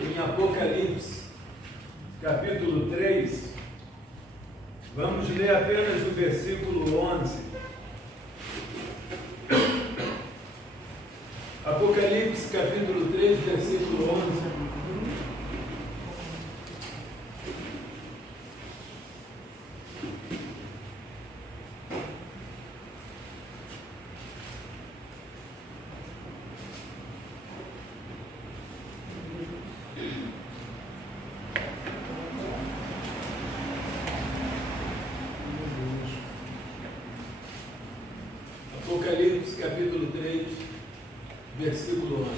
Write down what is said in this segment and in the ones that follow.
em Apocalipse, capítulo 3, vamos ler apenas o versículo 11. Apocalipse, capítulo 3, versículo 11. Apocalipse, capítulo 3, versículo 11.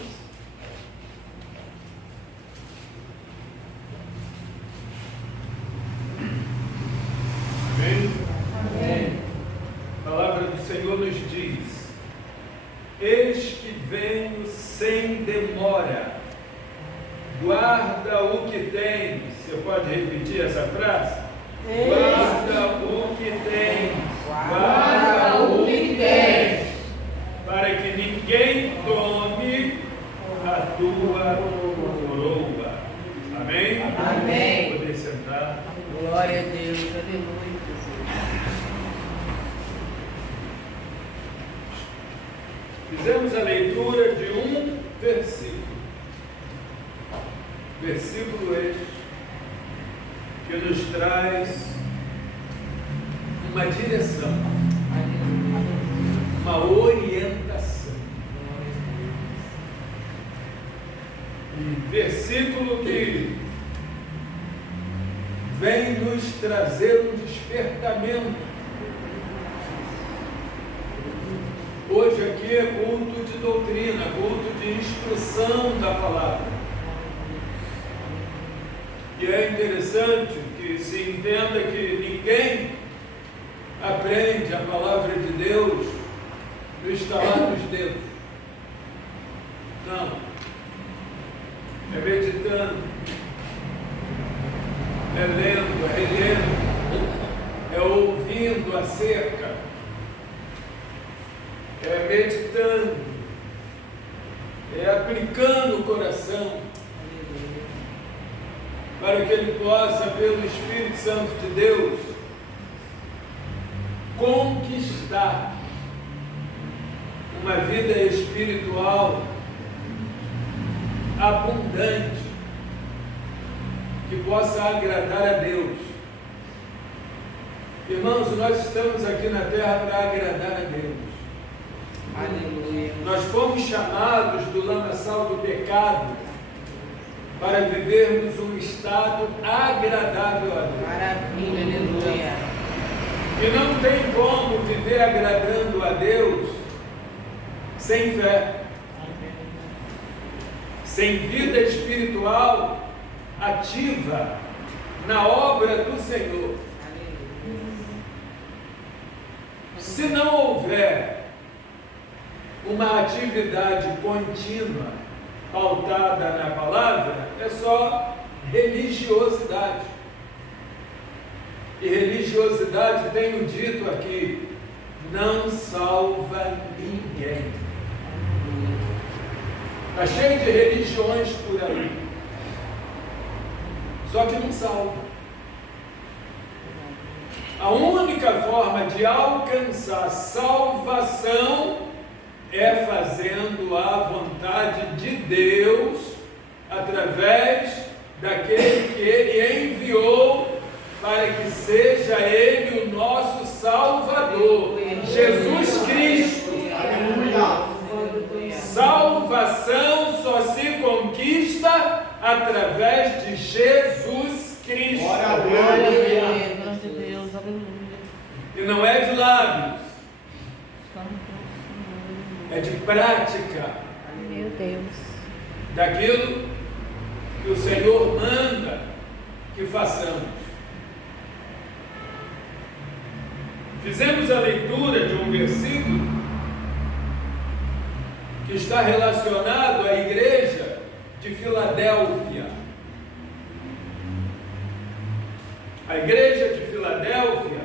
Amém? Amém. A palavra do Senhor nos diz: eis que venho sem demora, guarda o que tens. Você pode repetir essa frase? Guarda o que tens, guarda o que tens, para que ninguém tome a tua coroa. Amém? Amém. Poder sentar. Glória a Deus, aleluia. Fizemos a leitura de um versículo. Versículo este que nos traz uma direção, uma orientação. Um versículo que vem nos trazer um despertamento. Hoje aqui é culto de doutrina, culto de instrução da palavra. E é interessante que se entenda que ninguém aprende a palavra de Deus no estalar dos dedos. Não. É meditando, é lendo, é relendo, é ouvindo acerca, é meditando, é aplicando o coração, para que ele possa, pelo Espírito Santo de Deus, conquistar uma vida espiritual abundante, que possa agradar a Deus. Irmãos, nós estamos aqui na terra para agradar a Deus. Aleluia. Nós fomos chamados do lamaçal do pecado para vivermos um estado agradável a Deus. Maravilha, aleluia. E não tem como viver agradando a Deus sem fé, sem vida espiritual ativa na obra do Senhor. Se não houver uma atividade contínua pautada na palavra, é só religiosidade. E religiosidade, tenho dito aqui, não salva ninguém. Está cheio de religiões por aí, só que não salva. A única forma de alcançar salvação é fazendo a vontade de Deus através daquele que Ele enviou para que seja Ele o nosso Salvador, Jesus Cristo. Salvação só se conquista através de Jesus Cristo. Glória a Deus, aleluia. E não é de lábios, é de prática Meu Deus. daquilo que o Senhor manda que façamos. Fizemos a leitura de um versículo que está relacionado à igreja de Filadélfia. A igreja de Filadélfia,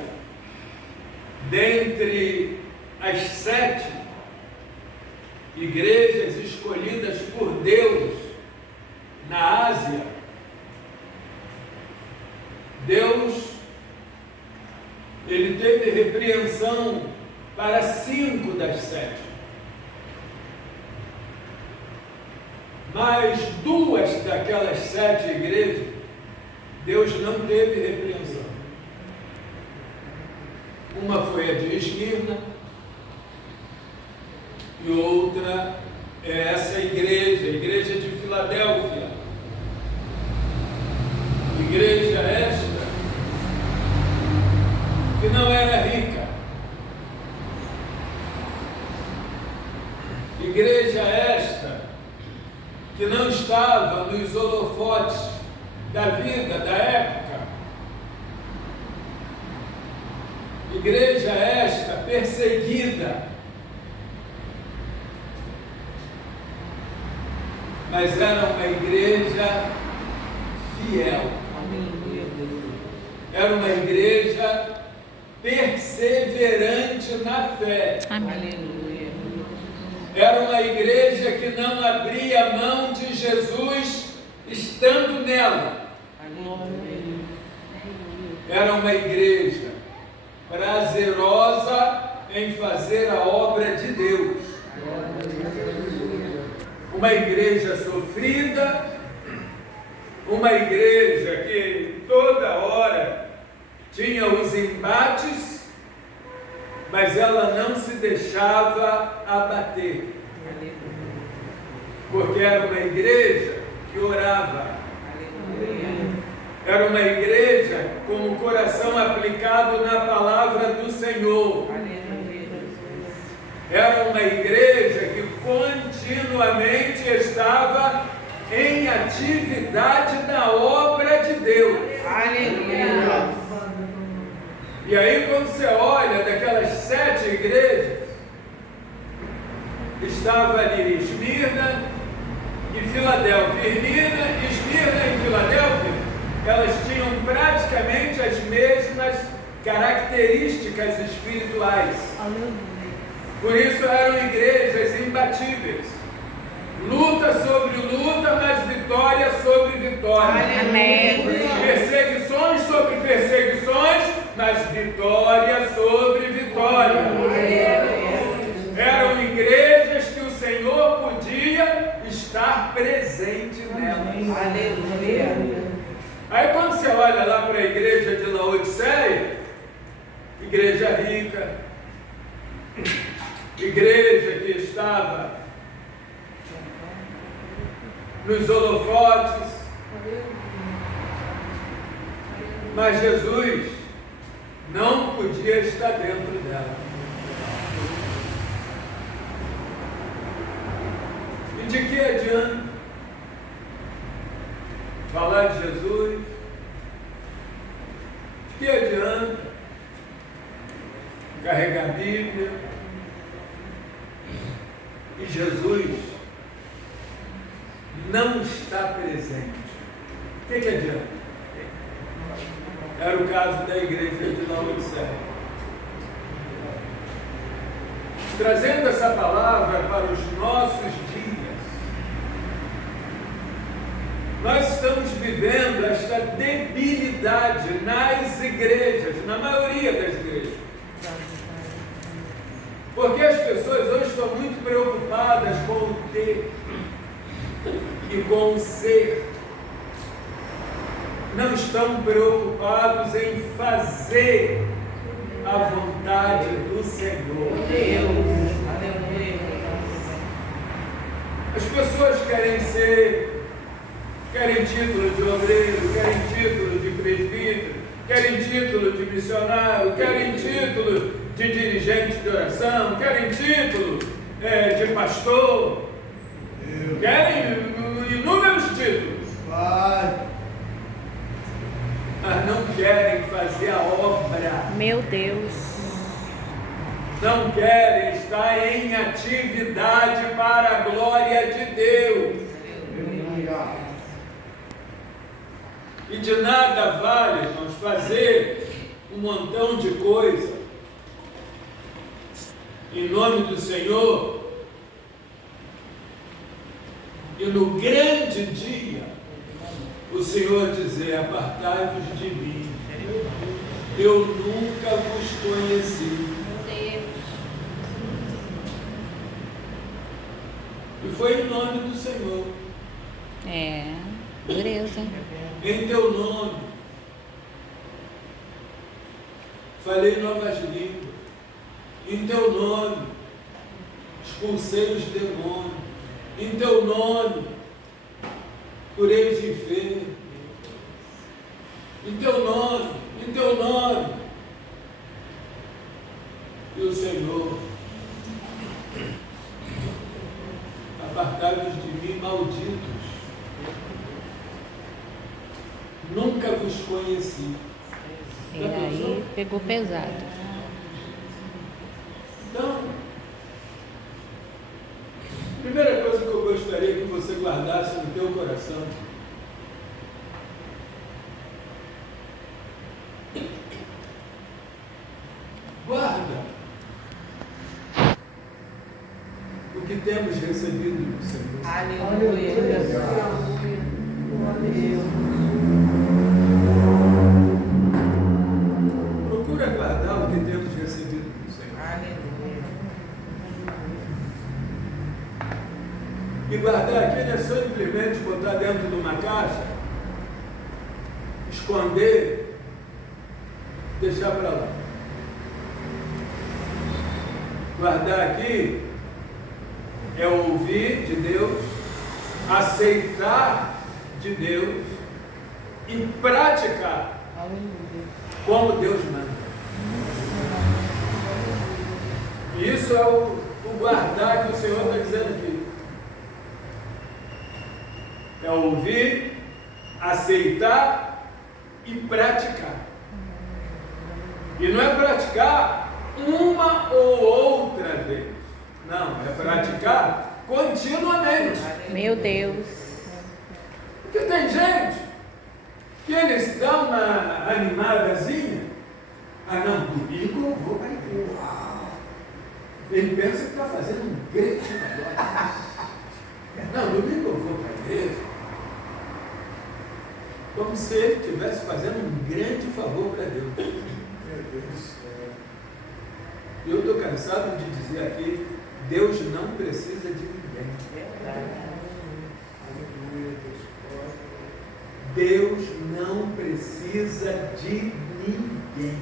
dentre as 7 igrejas escolhidas por Deus na na Ásia, Deus, ele teve repreensão para 5 das 7. Mas 2 daquelas 7 igrejas, Deus não teve repreensão. Uma foi a de Esmirna, e outra é essa igreja, a igreja de Filadélfia. Igreja esta, que não era rica. Igreja esta, que não estava nos holofotes da vida, da época. Igreja esta perseguida, mas era uma igreja fiel. Era uma igreja perseverante na fé. Aleluia. Era uma igreja que não abria mão de Jesus estando nela. Era uma igreja prazerosa em fazer a obra de Deus. Uma igreja sofrida, uma igreja que toda hora tinha os embates, mas ela não se deixava abater, porque era uma igreja que orava, era uma igreja com o coração aplicado na palavra do Senhor, era uma igreja que continuamente estava em atividade na obra de Deus. Aleluia. E aí, quando você olha daquelas 7 igrejas, estava ali Esmirna e Filadélfia. Esmirna e Filadélfia, elas tinham praticamente as mesmas características espirituais. Por isso eram igrejas imbatíveis. Luta sobre luta, mas vitória sobre vitória. Amém. Perseguições sobre perseguições, mas vitória sobre vitória. Eram igrejas que o Senhor podia estar presente nelas. Aleluia. Aí quando você olha lá para a igreja de Laodiceia, igreja rica, igreja que estava nos holofotes, mas Jesus não podia estar dentro dela. E de que adianta falar de Jesus? De que adianta carregar a Bíblia e Jesus não está presente? O que adianta? Era o caso da igreja de Laodiceia. Trazendo essa palavra para os nossos dias, nós estamos vivendo esta debilidade nas igrejas, na maioria das igrejas. Porque as pessoas hoje estão muito preocupadas com o ter e com o ser. Não estão preocupados em fazer a vontade do Senhor. Deus. Aleluia. As pessoas querem título de obreiro, querem título de presbítero, querem título de missionário, querem título de dirigente de oração, querem título de pastor, querem inúmeros títulos, mas não querem fazer a obra. Meu Deus. Não querem estar em atividade para a glória de Deus. E de nada vale, irmãos, fazer um montão de coisa em nome do Senhor e no grande dia o Senhor dizer: apartai-vos de mim, eu nunca vos conheci. E foi em nome do Senhor. Dureza. Em teu nome. Falei novas línguas. Em teu nome. Expulsei os demônios. Em teu nome. Curei os enfermos. Em teu nome. Em teu nome. E o Senhor: apartai-vos de mim, malditos. Nunca vos conheci. E aí pegou pesado. Então, primeira coisa que eu gostaria que você guardasse no teu coração: guarda o que temos recebido do Senhor. Aleluia. Procura guardar o que temos recebido do Senhor. Aleluia. E guardar aqui não é só simplesmente botar dentro de uma caixa, esconder, deixar para lá. Guardar aqui é ouvir de Deus, aceitar de Deus e praticar como Deus manda. Isso é o guardar que o Senhor está dizendo aqui. É ouvir, aceitar e praticar. E não é praticar uma ou outra vez. Não, é praticar continuamente. Meu Deus. Porque tem gente que eles dão uma animadazinha. Ah não, domingo eu vou para a igreja. Ele pensa que está fazendo um grande negócio. Não, domingo eu vou para a igreja. Como se ele estivesse fazendo um grande favor para Deus. Eu estou cansado de dizer aqui: Deus não precisa de ninguém. Deus não precisa de ninguém.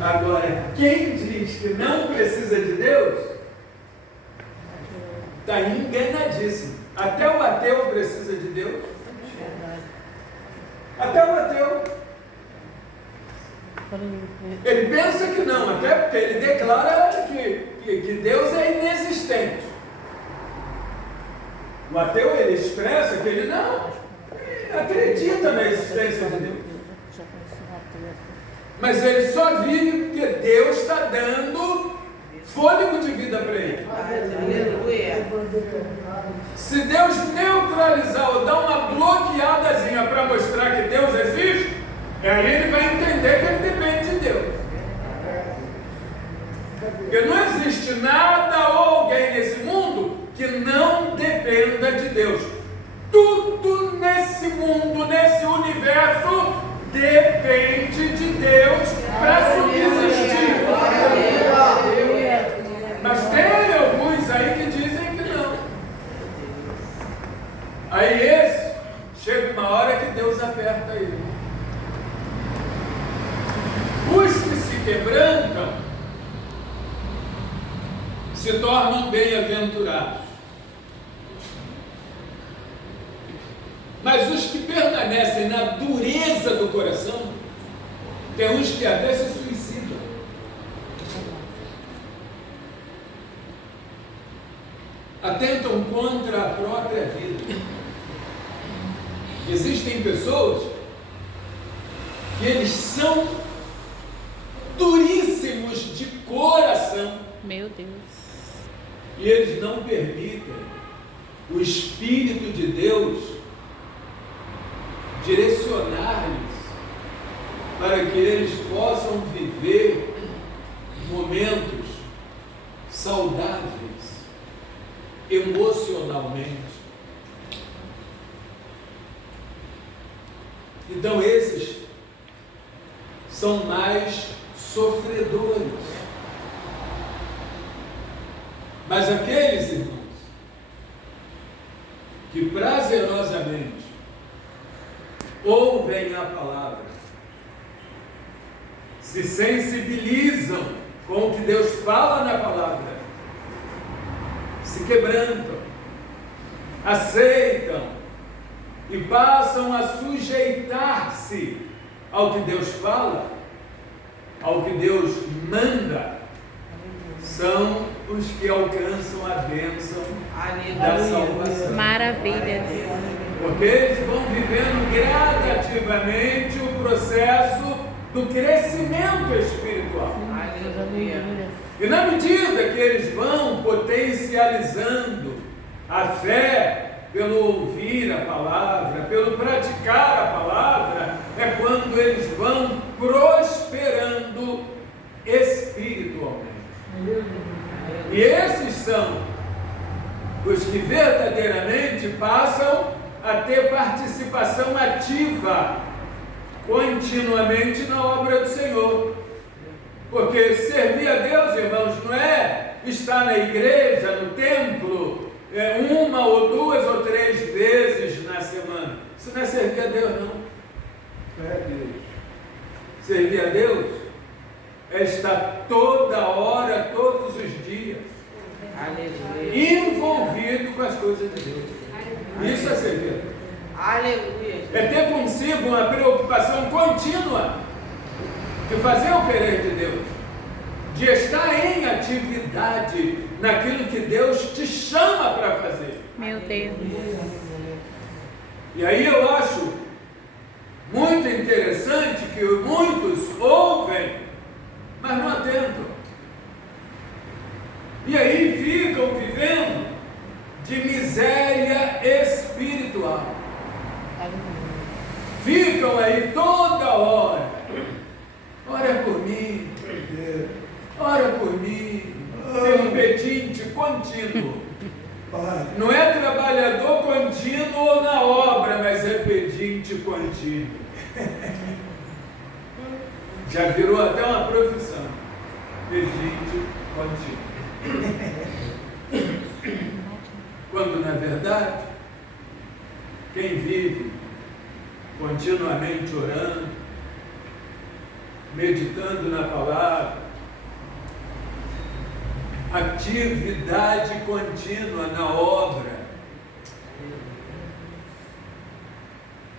Agora, quem diz que não precisa de Deus, está enganadíssimo. Até o ateu precisa de Deus. Até o ateu. Ele pensa que não, até porque ele declara que Deus é inexistente. O ateu, ele expressa que ele não acredita na existência de Deus. Mas ele só vive porque Deus está dando fôlego de vida para ele. Aleluia. Se Deus neutralizar ou dar uma bloqueadazinha para mostrar que Deus existe, aí ele vai entender que ele depende de Deus. Porque não existe nada ou alguém nesse mundo que não dependa de Deus. Tudo nesse mundo, nesse universo, depende de Deus para subsistir. Mas tem alguns aí que dizem que não. Aí esse, chega uma hora que Deus aperta ele. Os que se quebrantam se tornam bem-aventurados. Mas os que permanecem na dureza do coração, tem uns que até se suicidam. Atentam contra a própria vida. Existem pessoas que eles são duríssimos de coração. Meu Deus. E eles não permitem o Espírito de Deus direcionar-lhes para que eles possam viver momentos saudáveis emocionalmente. Então esses são mais sofredores. Mas aqueles irmãos que prazerosamente ouvem a palavra, se sensibilizam com o que Deus fala na palavra, se quebrantam, aceitam e passam a sujeitar-se ao que Deus fala, ao que Deus manda, são os que alcançam a bênção da salvação. Maravilha. Porque eles vão vivendo gradativamente o processo do crescimento espiritual. Aleluia. E na medida que eles vão potencializando a fé pelo ouvir a palavra, pelo praticar a palavra, é quando eles vão prosperando espiritualmente. E esses são os que verdadeiramente passam a ter participação ativa continuamente na obra do Senhor. Porque servir a Deus, irmãos, não é estar na igreja, no templo, uma ou duas ou três vezes na semana. Isso não é servir a Deus, não. Servir a Deus é estar toda hora, todos os dias, envolvido com as coisas de Deus. Isso é servir a Deus. Aleluia. É ter consigo uma preocupação contínua de fazer o querer de Deus, de estar em atividade naquilo que Deus te chama para fazer. Meu Deus. E aí eu acho muito interessante que muitos ouvem, mas não atentam. E aí ficam vivendo de miséria espiritual. Ficam aí toda hora. Ora por mim. Ora por mim. Tem um pedinte contínuo. Não é trabalhador contínuo na obra, mas é pedinte contínuo. Já virou até uma profissão. Pedinte contínuo. Quando, na verdade, quem vive continuamente orando, meditando na palavra, atividade contínua na obra,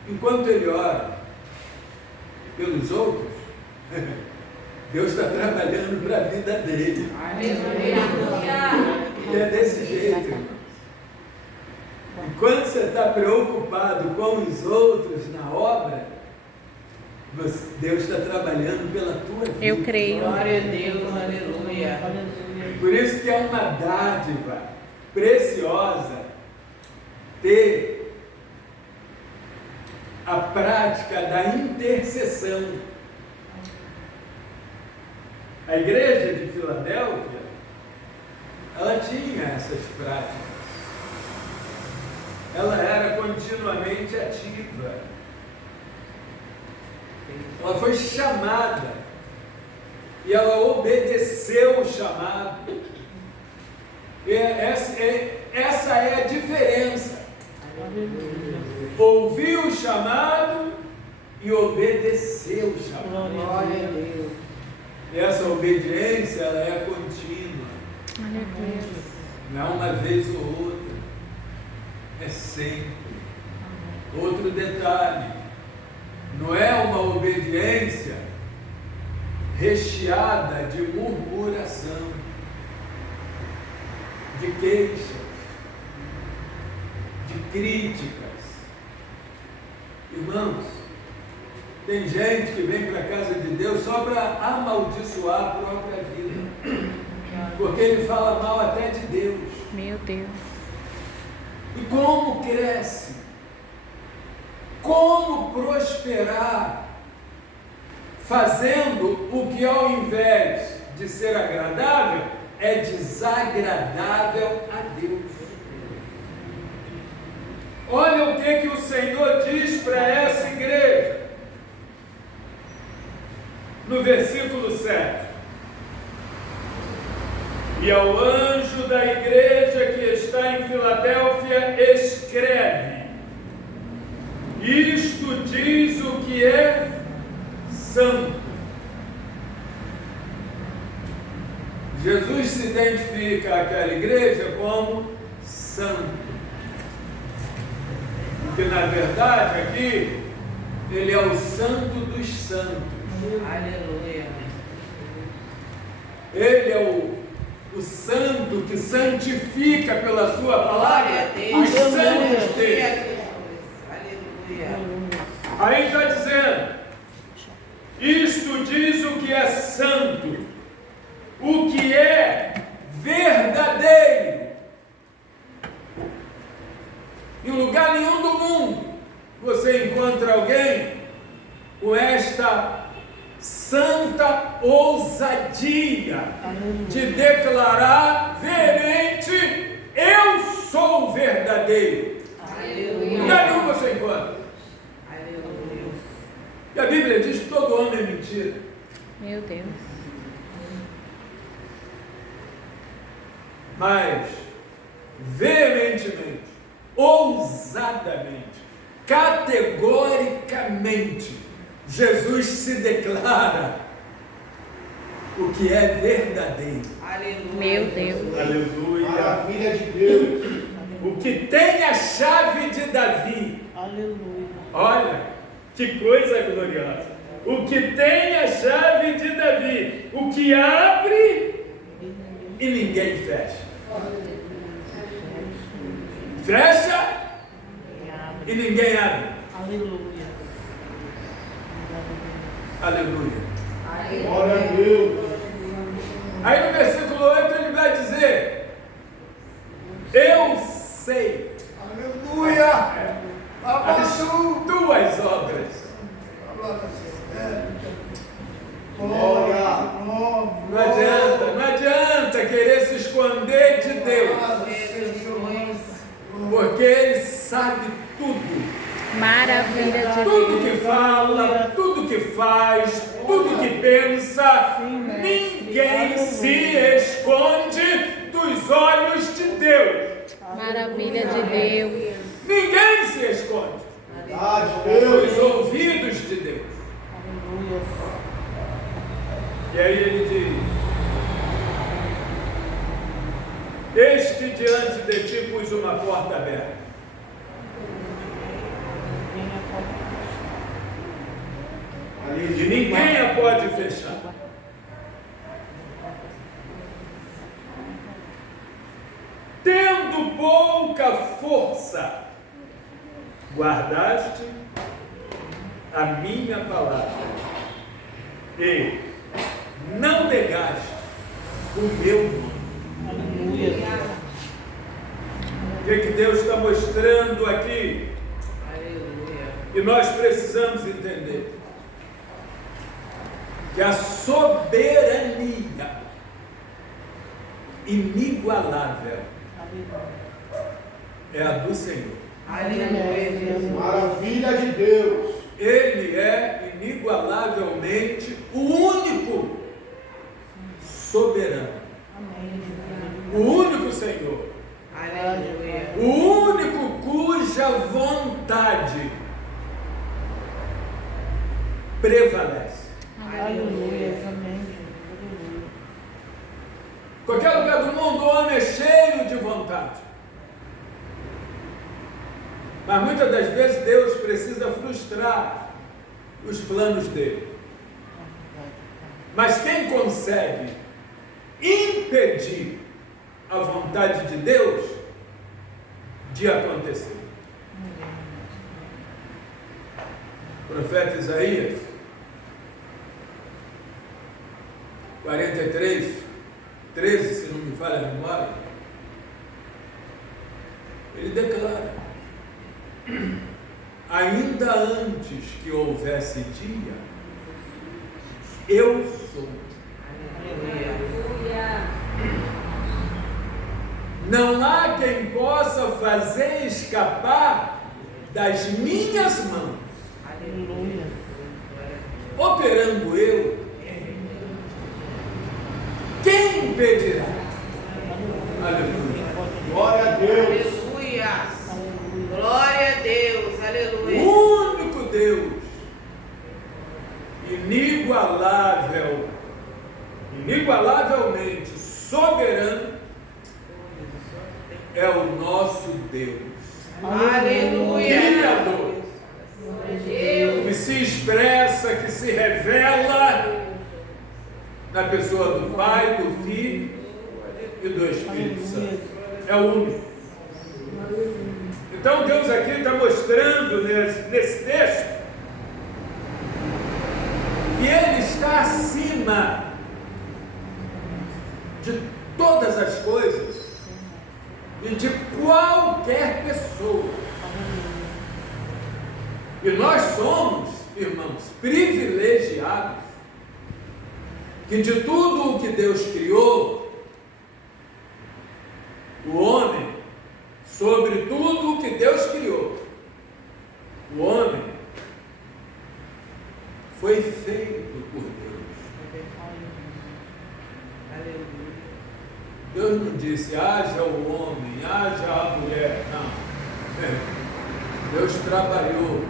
enquanto ele ora pelos outros, Deus está trabalhando para a vida dele. E é desse jeito, irmãos. Enquanto você está preocupado com os outros na obra, Deus está trabalhando pela tua vida. Eu creio. Glória a Deus, aleluia. Por isso que é uma dádiva preciosa ter a prática da intercessão. A igreja de Filadélfia, ela tinha essas práticas. Ela era continuamente ativa. Ela foi chamada e ela obedeceu o chamado. Essa é a diferença. Ouviu o chamado e obedeceu o chamado. Glória a Deus. Essa obediência, ela é contínua. Não é uma vez ou outra. É sempre. Outro detalhe, não é uma obediência recheada de murmuração, de queixas, de críticas. Irmãos, tem gente que vem para a casa de Deus só para amaldiçoar a própria vida, porque ele fala mal até de Deus. Meu Deus. E como cresce? Como prosperar? Fazendo o que ao invés de ser agradável, é desagradável a Deus. o que o Senhor diz para essa igreja. No versículo 7. E ao anjo da igreja que está em Filadélfia escreve: isto diz o que é santo. Jesus se identifica àquela igreja como santo. Porque na verdade aqui ele é o santo dos santos. Aleluia. Ele é o santo que santifica pela sua palavra os santos dele. Aleluia. Aí está dizendo: isto diz o que é santo, o que é verdadeiro. Em lugar nenhum do mundo você encontra alguém com esta santa ousadia de declarar veemente: eu sou o verdadeiro. Aleluia. Em lugar nenhum você encontra. Aleluia. E a Bíblia diz que todo homem é mentira. Meu Deus. Mas veementemente, ousadamente, categoricamente, Jesus se declara o que é verdadeiro. Aleluia. Meu Deus. Aleluia. Maravilha de Deus. O que tem a chave de Davi. Aleluia. Olha, que coisa gloriosa. O que tem a chave de Davi. O que abre e ninguém fecha. Fecha e ninguém abre. Aleluia. Aleluia. Glória a Deus. Aí no versículo 8 ele vai dizer: eu sei Aleluia. as tuas obras. Glória. Não adianta querer se esconder de Deus, porque Ele sabe tudo. Maravilha de Tudo Deus. que fala, tudo que faz, tudo que pensa, ninguém se esconde dos olhos de Deus. Maravilha de Deus. Ninguém se esconde Verdade, dos Deus. ouvidos de Deus. E aí ele diz: eis que diante de ti pus uma porta aberta. E ninguém a pode fechar. Tendo pouca força, guardaste a minha palavra e não negaste o meu nome. O que Deus está mostrando aqui? Aleluia. E nós precisamos entender que a soberania inigualável é a do Senhor. Aleluia. Maravilha de Deus. Ele é inigualavelmente o único soberano, o único Senhor, Aleluia. o único cuja vontade prevalece. Aleluia. Qualquer lugar do mundo, o homem é cheio de vontade. Mas muitas das vezes Deus precisa frustrar os planos dele. Mas quem consegue impedir a vontade de Deus de acontecer? O profeta Isaías 43, 13, se não me falha a memória, ele declara: ainda antes que houvesse dia, eu sou. Não há quem possa fazer escapar das minhas mãos, Aleluia. operando eu, quem impedirá? Aleluia. Glória a Deus. Aleluia. Glória a Deus. Aleluia. O único Deus, inigualavelmente soberano, é o nosso Deus. Aleluia. Criador, Deus. que se expressa, que se revela na pessoa do Pai, do Filho e do Espírito Santo. É o único. Então Deus aqui está mostrando nesse texto que Ele está acima de todas as coisas e de qualquer pessoa. E nós somos, irmãos, privilegiados, que de tudo o que Deus criou, o homem, sobre tudo o que Deus criou, o homem foi feito por Deus. Aleluia. Deus não disse, haja o homem, haja a mulher. Não. Deus trabalhou.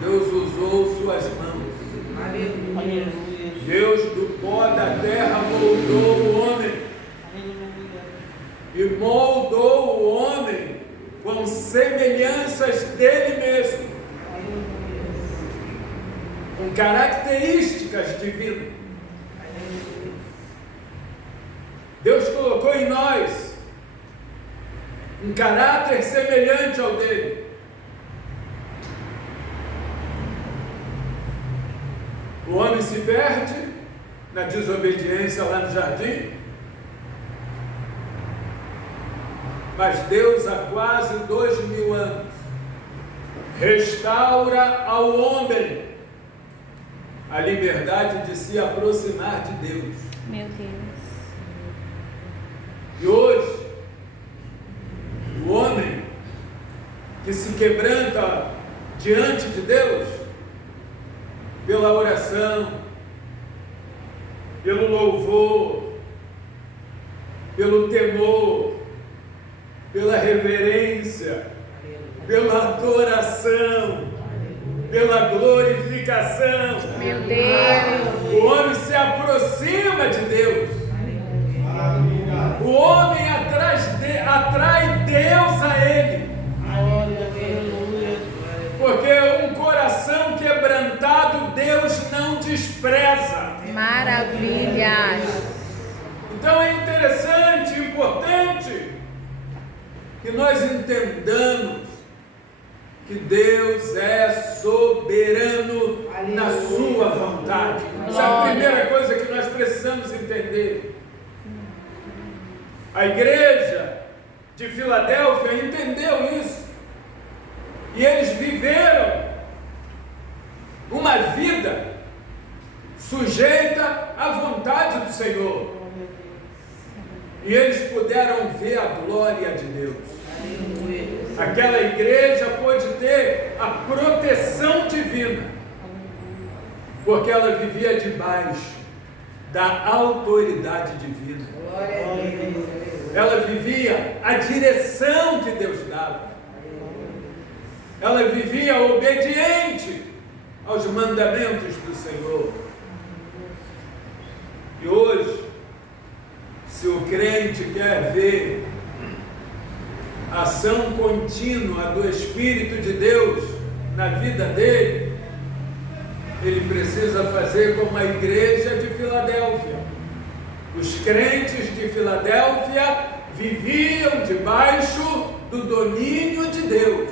Deus usou suas mãos. Aleluia. Deus do pó da terra moldou o homem. E moldou o homem com semelhanças dele mesmo. Com características divinas. Deus colocou em nós um caráter semelhante ao dele. O homem se perde na desobediência lá no jardim, mas Deus há quase 2000 anos restaura ao homem a liberdade de se aproximar de Deus. Meu Deus. E hoje, o homem que se quebranta diante de Deus, pela oração, pelo louvor, pelo temor, pela reverência, pela adoração, pela glorificação, Meu Deus. o homem se aproxima de Deus. Maravilha. O homem atrai Deus a ele. Porque um coração quebrantado Deus não despreza. Maravilhas. Então é interessante, importante que nós entendamos que Deus é soberano na sua vontade. Essa é a primeira coisa que nós precisamos entender. A igreja de Filadélfia entendeu isso. E eles viveram uma vida sujeita à vontade do Senhor. E eles puderam ver a glória de Deus. Aquela igreja pôde ter a proteção divina, porque ela vivia debaixo da autoridade divina. Glória a Deus. Ela vivia a direção que Deus dava. Ela vivia obediente aos mandamentos do Senhor. E hoje, se o crente quer ver a ação contínua do Espírito de Deus na vida dele, ele precisa fazer como a igreja de Filadélfia. Os crentes de Filadélfia viviam debaixo do domínio de Deus.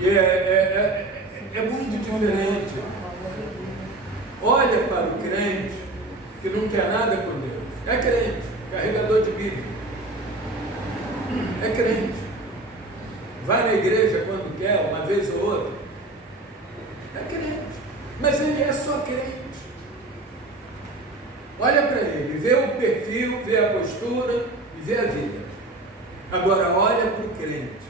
E é muito diferente. Olha para o crente que não quer nada com Deus. É crente, carregador de Bíblia. É crente. Vai na igreja quando quer, uma vez ou outra. É crente. Mas ele é só crente. Olha para ele, vê o perfil, vê a postura e vê a vida. Agora, olha para o crente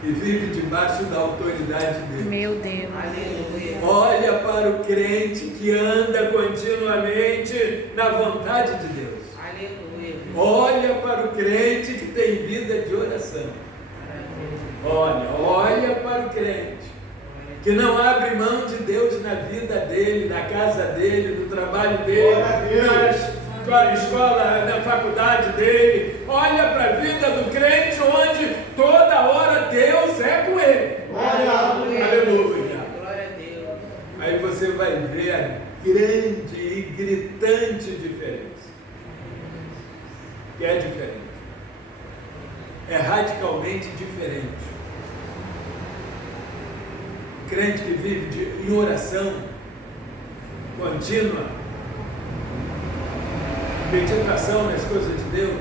que vive debaixo da autoridade dele. Meu Deus. Aleluia. Olha para o crente que anda continuamente na vontade de Deus. Aleluia. Olha para o crente que tem vida de oração. Olha para o crente que não abre mão de Deus na vida dele, na casa dele, no trabalho dele, na escola, na faculdade dele. Olha para a vida do crente onde toda hora Deus é com ele. Aleluia. Glória a Deus. Aí você vai ver a grande e gritante diferença. Que é diferente. É radicalmente diferente. O crente que vive em oração contínua, meditação nas coisas de Deus,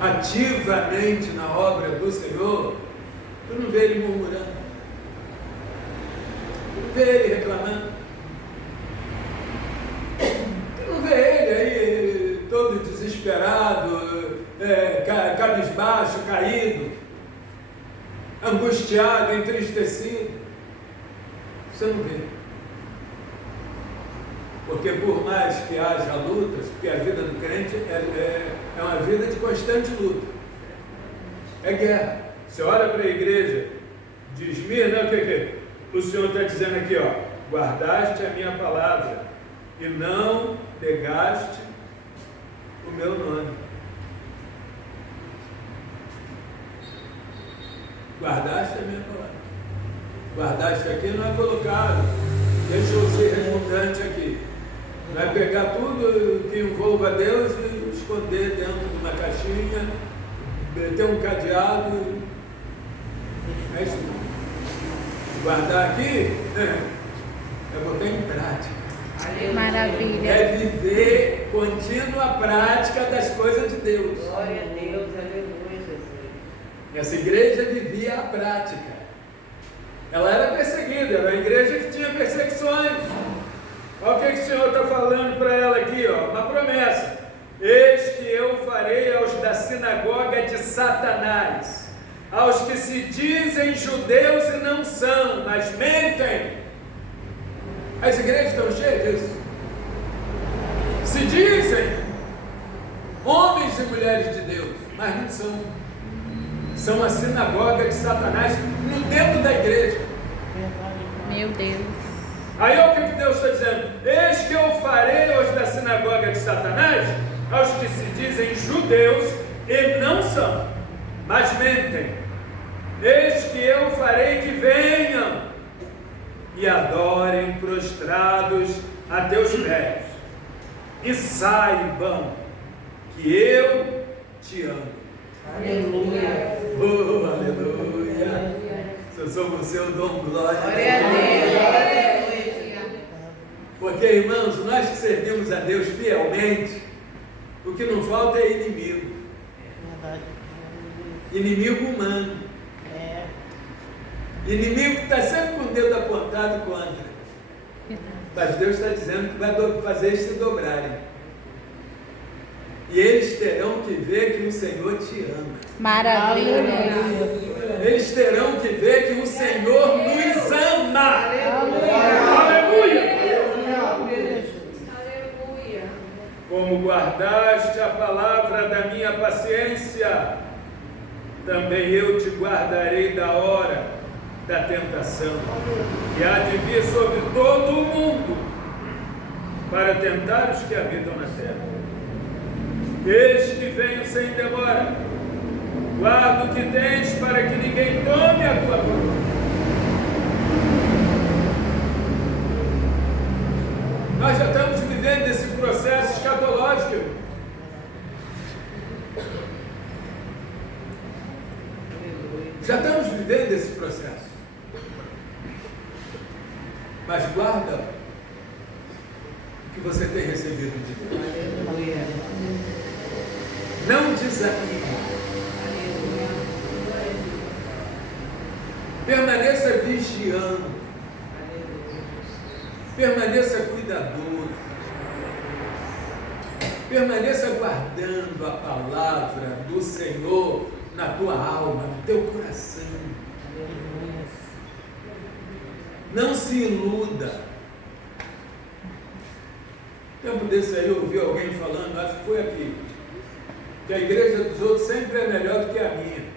ativamente na obra do Senhor, tu não vê ele murmurando, tu não vê ele reclamando, tu não vê ele aí todo desesperado, cabisbaixo, caído, angustiado, entristecido. Você não vê. Porque por mais que haja lutas, porque a vida do crente é uma vida de constante luta. É guerra. Você olha para a igreja de Esmirna, o que? O Senhor está dizendo aqui, ó, guardaste a minha palavra e não negaste o meu nome. Guardaste a minha palavra. Guardaste aqui não é colocado. Deixa eu ser redundante aqui. Não é pegar tudo que envolva Deus e esconder dentro de uma caixinha, ter um cadeado. É isso não. Guardar aqui é botar em prática. Maravilha. É viver contínua prática das coisas de Deus. Glória a Deus. Aleluia, Jesus. Essa igreja vivia a prática. Ela era perseguida, era uma igreja que tinha perseguições. Olha o que o Senhor está falando para ela aqui, ó, uma promessa. Eis que eu farei aos da sinagoga de Satanás, aos que se dizem judeus e não são, mas mentem. As igrejas estão cheias disso. Se dizem homens e mulheres de Deus, mas não são. São a sinagoga de Satanás dentro da igreja. Meu Deus. Aí olha o que Deus está dizendo. Eis que eu farei aos da sinagoga de Satanás, aos que se dizem judeus e não são, mas mentem. Eis que eu farei que venham e adorem prostrados a teus pés, e saibam que eu te amo. Aleluia. Oh, aleluia. Se eu sou você, eu dou glória. Glória a Deus. Porque, irmãos, nós que servimos a Deus fielmente, o que não falta é inimigo. Inimigo humano. Inimigo que está sempre com o dedo apontado contra. Mas Deus está dizendo que vai fazer eles se dobrarem. E eles terão que ver que o Senhor te ama. Maravilha. Eles terão que ver que o Senhor nos ama. Aleluia. Como guardaste a palavra da minha paciência, também eu te guardarei da hora da tentação, que há de vir sobre todo o mundo, para tentar os que habitam na terra. Eis que venho sem demora. Guarda o que tens, para que ninguém tome a tua glória. Nós já estamos vivendo esse processo escatológico. Já estamos vivendo esse processo. Mas guarda o que você tem recebido de Deus. Aleluia. Não desanime. Permaneça vigiando. Permaneça cuidadoso. Permaneça guardando a palavra do Senhor na tua alma, no teu coração. Não se iluda. Tempo desse aí eu ouvi alguém falando, acho que foi aqui, que a igreja dos outros sempre é melhor do que a minha.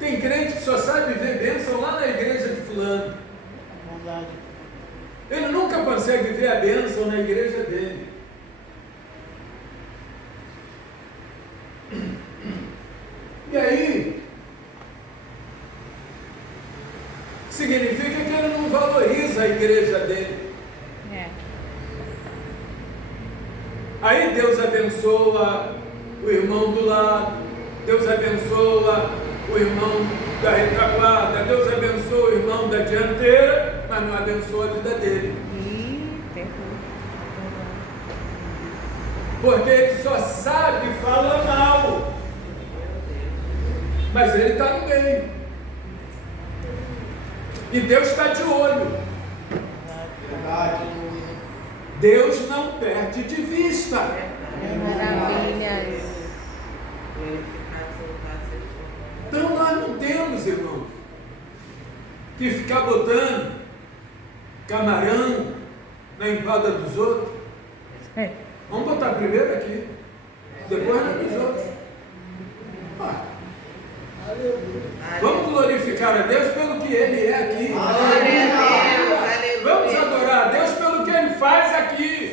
Tem crente que só sabe ver bênção lá na igreja de fulano. Ele nunca consegue ver a bênção na igreja dele. E aí, significa que ele não valoriza a igreja dele. Aí Deus abençoa o irmão do lado, Deus abençoa o irmão da retaguarda, Deus abençoa o irmão da dianteira, mas não abençoa a vida dele. Porque ele só sabe falar mal, mas ele está no meio. E Deus está de olho. Verdade. Deus não perde de vista. Maravilhas. Então nós não temos, irmãos, que ficar botando camarão na empada dos outros. Vamos botar primeiro aqui, depois na dos outros. Vamos glorificar a Deus pelo que Ele é aqui. Vamos adorar a Deus pelo que Ele faz aqui.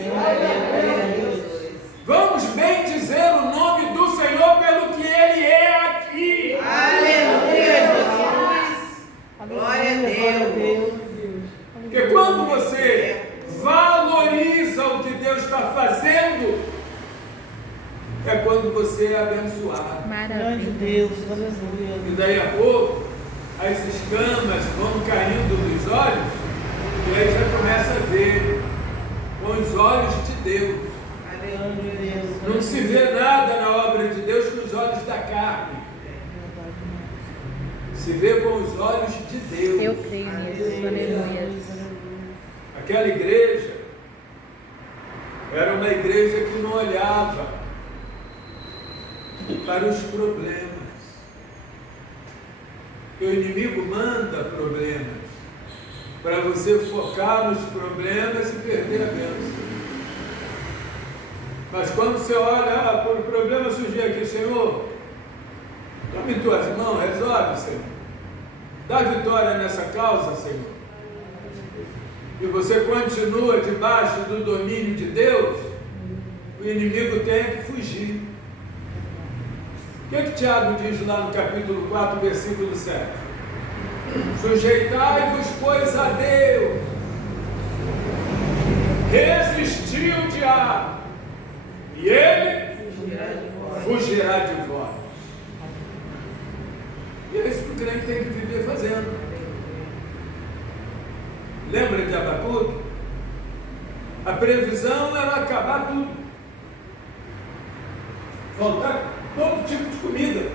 Vamos bem dizer o nome do Senhor pelo que Ele é aqui. Aleluia, Jesus. Glória a Deus. Porque quando você valoriza o que Deus está fazendo, é quando você é abençoado. Maravilha. Deus, aleluia. E daí a pouco, as escamas vão caindo nos olhos, e aí já começa a ver com os olhos de Deus. Não se vê nada na obra de Deus com os olhos da carne. Se vê com os olhos de Deus. Eu creio nisso. Aleluia. Aquela igreja era uma igreja que não olhava para os problemas. Porque o inimigo manda problemas para você focar nos problemas e perder a bênção. Mas quando você olha, por problema surgir aqui, Senhor, tome em tuas mãos, resolve, Senhor. Dá vitória nessa causa, Senhor. E você continua debaixo do domínio de Deus, o inimigo tem que fugir. O que Tiago diz lá no capítulo 4, versículo 7? Sujeitai-vos, pois, a Deus, resisti o diabo, e ele fugirá de vós. E é isso que o crente tem que viver fazendo. Lembra de Abacuque? A previsão era acabar tudo. Faltar todo tipo de comida.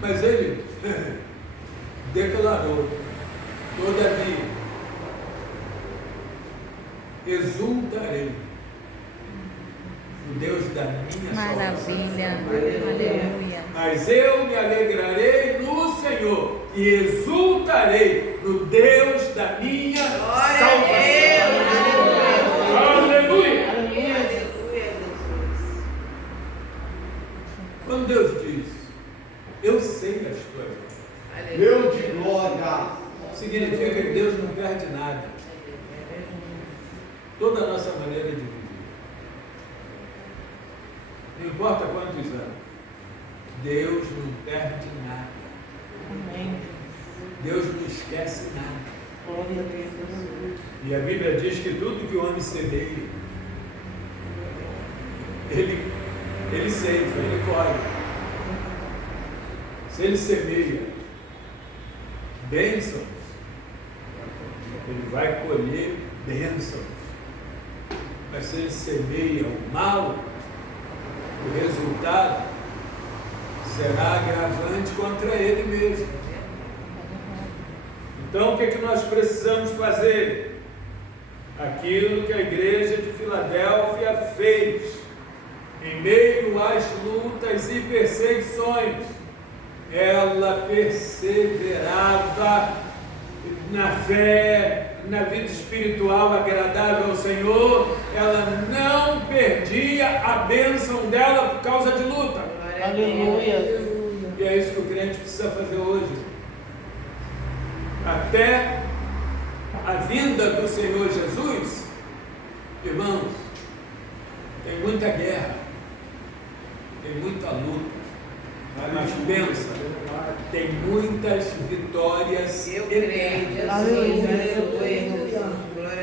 Mas ele declarou, todavia, exultarei no Deus da minha salvação. Maravilha. Aleluia. Mas eu me alegrarei no Senhor e exultarei no Deus da minha salvação. Aleluia. Quando Deus diz, eu sei as coisas, Deus de glória. significa que Deus não perde nada. Toda a nossa maneira de viver. Não importa quantos anos. Deus não perde nada. Amém. Deus não esquece nada. Glória a Deus. E a Bíblia diz que tudo que o homem semeia, ele ceifa, ele colhe. Se ele semeia bênçãos, ele vai colher bênçãos. Mas se ele semeia o mal, o resultado será agravante contra ele mesmo. Então, o que é que nós precisamos fazer? Aquilo que a igreja de Filadélfia fez, em meio às lutas e perseguições, ela perseverava na fé, na vida espiritual agradável ao Senhor, ela não perdia a bênção dela por causa de luta. Aleluia. E é isso que o crente precisa fazer hoje. Até a vinda do Senhor Jesus, irmãos, tem muita guerra, tem muita luta, mas pensa, tem muitas vitórias eternas.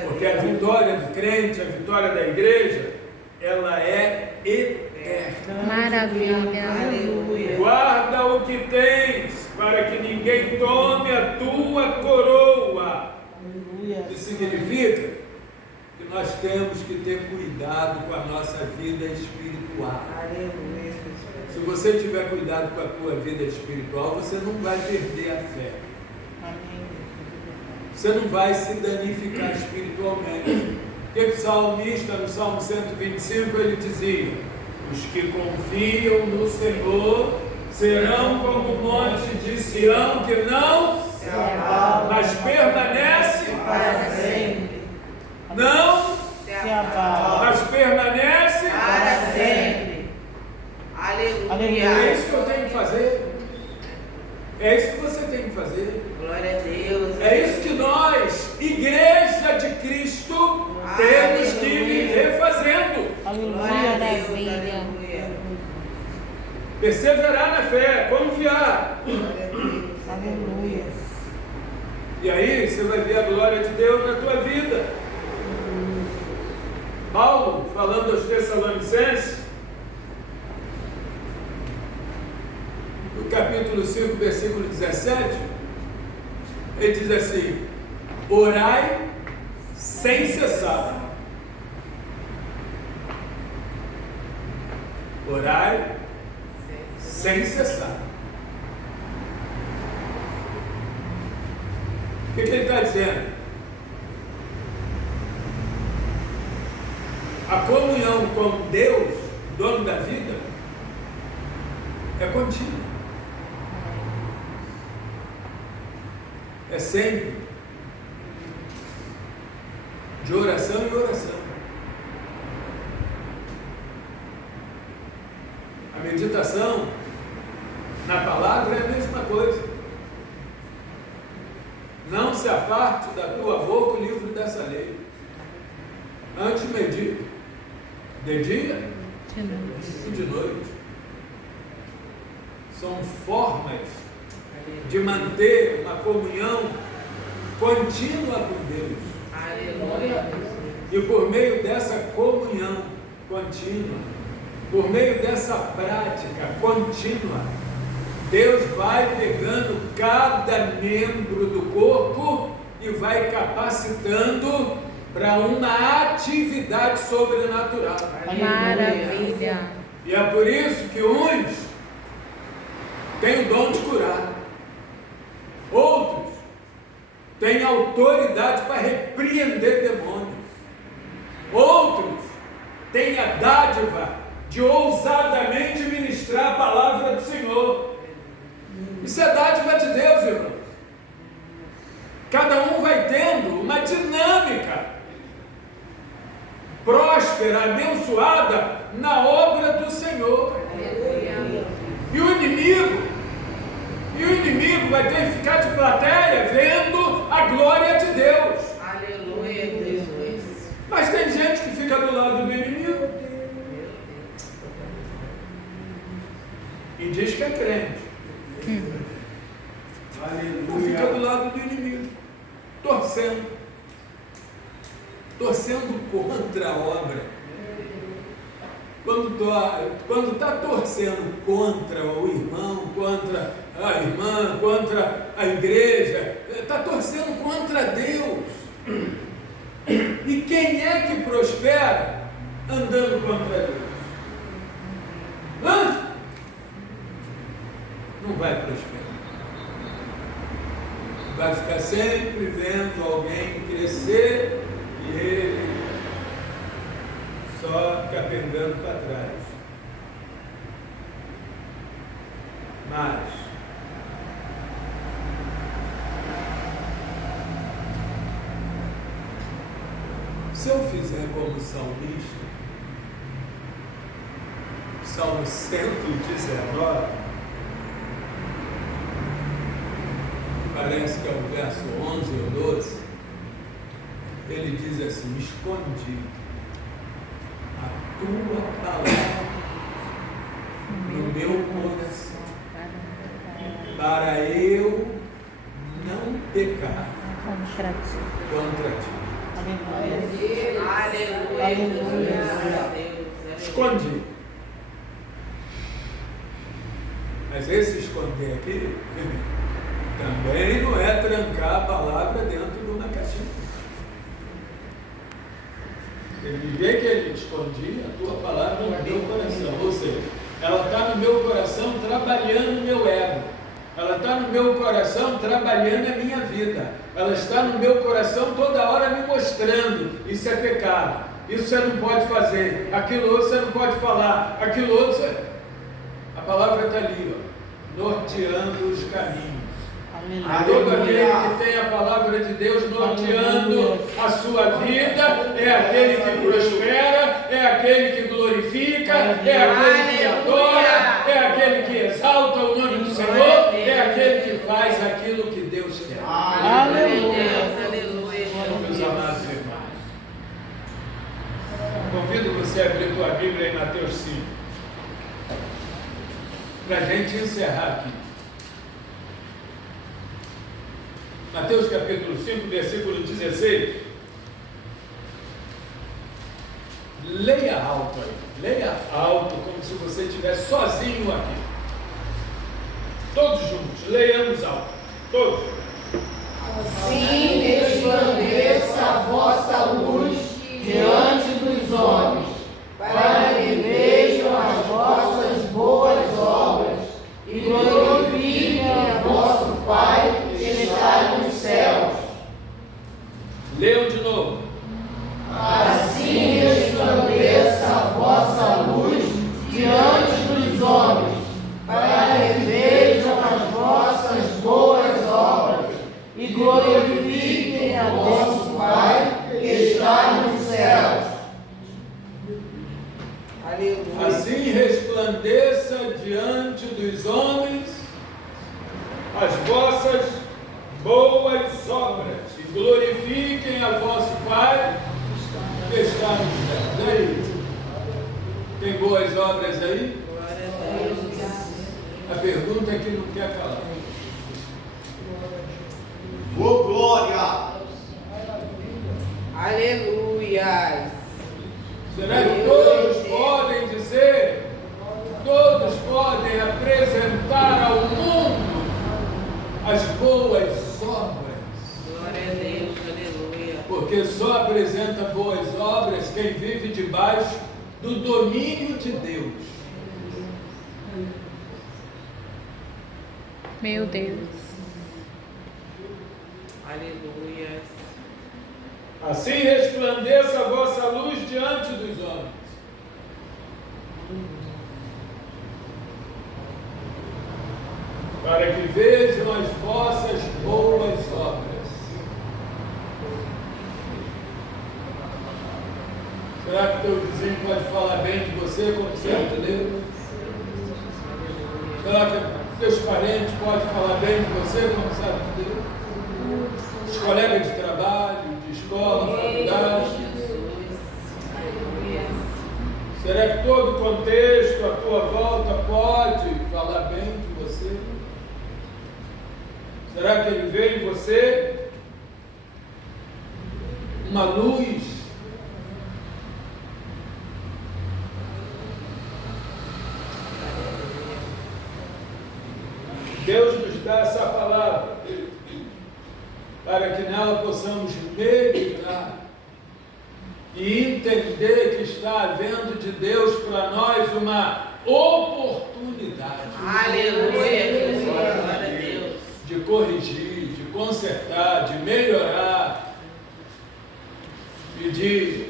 Porque a vitória do crente, a vitória da igreja, ela é eterna. Maravilha. Aleluia. Guarda o que tens, para que ninguém tome a tua coroa. Aleluia. Isso significa que nós temos que ter cuidado com a nossa vida espiritual. Se você tiver cuidado com a tua vida espiritual, você não vai perder a fé. Amém. Você não vai se danificar espiritualmente. O que o salmista, no Salmo 125, ele dizia: os que confiam no Senhor serão como o monte de Sião, que não Se abala mas permanece, para sempre. não, Se abala mas permanece. para sempre. É Aleluia. isso que eu tenho que fazer. É isso que você tem que fazer. Glória a Deus. É isso que nós, Igreja de Cristo, temos que viver fazendo. Aleluia. Maravilha. Perseverar na fé, confiar. Aleluia. E aí você vai ver a glória de Deus na tua vida. Paulo, falando aos Tessalonicenses, no capítulo 5, versículo 17, ele diz assim: orai sem cessar. Orai sem cessar. O que ele está dizendo? A comunhão com Deus, dono da vida, é contínua. É sempre de oração em oração. A meditação na palavra é a mesma coisa. Não se aparte da tua boca o livro dessa lei. Antes medita, de dia e de noite. São formas de manter uma comunhão contínua com Deus. Aleluia. E por meio dessa comunhão contínua, por meio dessa prática contínua, Deus vai pegando cada membro do corpo e vai capacitando para uma atividade sobrenatural. Maravilha. E é por isso que uns têm o dom de curar, outros têm autoridade para repreender demônios, outros têm a dádiva de ousadamente ministrar a palavra do Senhor. Isso é dádiva de Deus, irmão. Cada um vai tendo uma dinâmica próspera, abençoada na obra do Senhor. E o inimigo vai ter que ficar de plateia vendo a glória de Deus. Aleluia, Jesus. Mas tem gente que fica do lado do inimigo e diz que é crente. Não fica do lado do inimigo, torcendo contra a obra. Quando está torcendo contra o irmão, contra a irmã, contra a igreja, está torcendo contra Deus. E quem é que prospera andando contra Deus? Não vai prosperar. Vai ficar sempre vendo alguém crescer e ele só capengando para trás. Mas se eu fizer como salmista, Salmo 119, parece que é o verso 11 ou 12, ele diz assim: escondi a tua palavra no meu coração, para eu não pecar Contra ti. contra ti. Aleluia. Aleluia. Escondi. Mas esse esconder aqui também não é trancar a palavra dentro de uma caixinha. Ele vê que ele escondia a tua palavra no meu coração. Ou seja, ela está no meu coração trabalhando o meu ego. Ela está no meu coração trabalhando a minha vida. Ela está no meu coração toda hora me mostrando: isso é pecado, isso você não pode fazer, aquilo outro você não pode falar, aquilo outro você... A palavra está ali, ó, norteando os caminhos. Todo aquele que tem a palavra de Deus norteando a sua vida é aquele que prospera, é aquele que glorifica, é aquele que adora, é aquele que exalta o nome do Senhor, é aquele que faz aquilo que Deus quer. Aleluia. Meus amados irmãos, convido você a abrir tua Bíblia em Mateus 5, para a gente encerrar aqui. Mateus capítulo 5, versículo 16. Leia alto aí. Leia alto, como se você estivesse sozinho aqui. Todos juntos, leiamos alto. Todos. Assim resplandeça a vossa luz diante dos homens, para que vejam as vossas boas obras e glorifiquem a vosso Pai que está nos céus. Leiam de novo. Assim resplandeça a vossa luz diante dos homens, para que vejam as vossas boas obras e glorifiquem a vosso Pai que está nos céus. Aleluia. Assim resplandeça diante dos homens as vossas boas obras e glorifiquem a vosso Pai que está nos céus. E aí? Tem boas obras aí? A pergunta é que não quer calar. Ô glória! Aleluia. Será que todos podem dizer, todos podem apresentar ao mundo as boas obras? Glória a Deus. Aleluia. Porque só apresenta boas obras quem vive debaixo do domínio de Deus. Meu Deus. Aleluia. Assim resplandeça a vossa luz diante dos homens. Para que vejam as vossas boas obras. Será que teu vizinho pode falar bem de você como servo de Deus? Será que teus parentes podem falar bem de você como servo de Deus? Os colegas de trabalho, de escola, faculdade? Será que todo o contexto à tua volta pode falar bem de você? Será que ele vê em você uma luz? Deus nos dá essa palavra para que nela possamos meditar e entender que está havendo de Deus para nós uma oportunidade. Aleluia. Glória a Deus. De corrigir, de consertar, de melhorar e de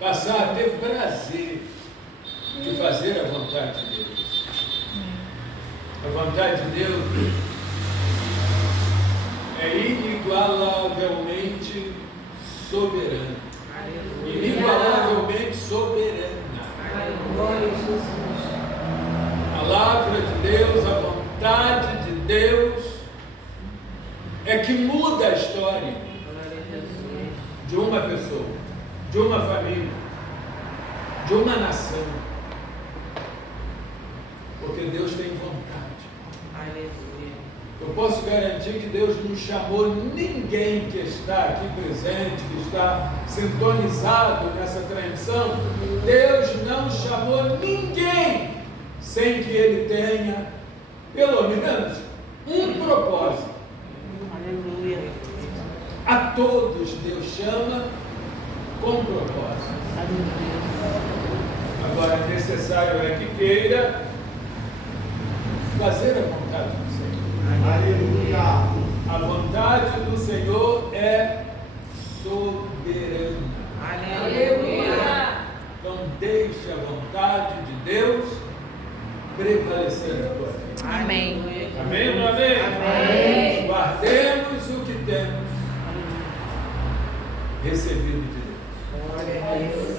passar a ter prazer de fazer a vontade de Deus. A vontade de Deus é inigualavelmente soberana. Inigualavelmente soberana. Glória a Jesus. A palavra de Deus, a vontade de Deus é que muda a história de uma pessoa, de uma família, de uma nação. Porque Deus tem vontade. Aleluia. Eu posso garantir que Deus não chamou ninguém que está aqui presente, que está sintonizado nessa transmissão. Deus não chamou ninguém sem que Ele tenha, pelo menos, um propósito. Aleluia. A todos Deus chama com propósito. Agora, necessário é que queira fazer a vontade do Senhor. Aleluia. A vontade do Senhor é soberana. Aleluia. Então deixe a vontade de Deus prevalecer na tua vida. Amém. Amém ou não amém? Amém. Guardemos o que temos recebido de Deus. Glória a Deus.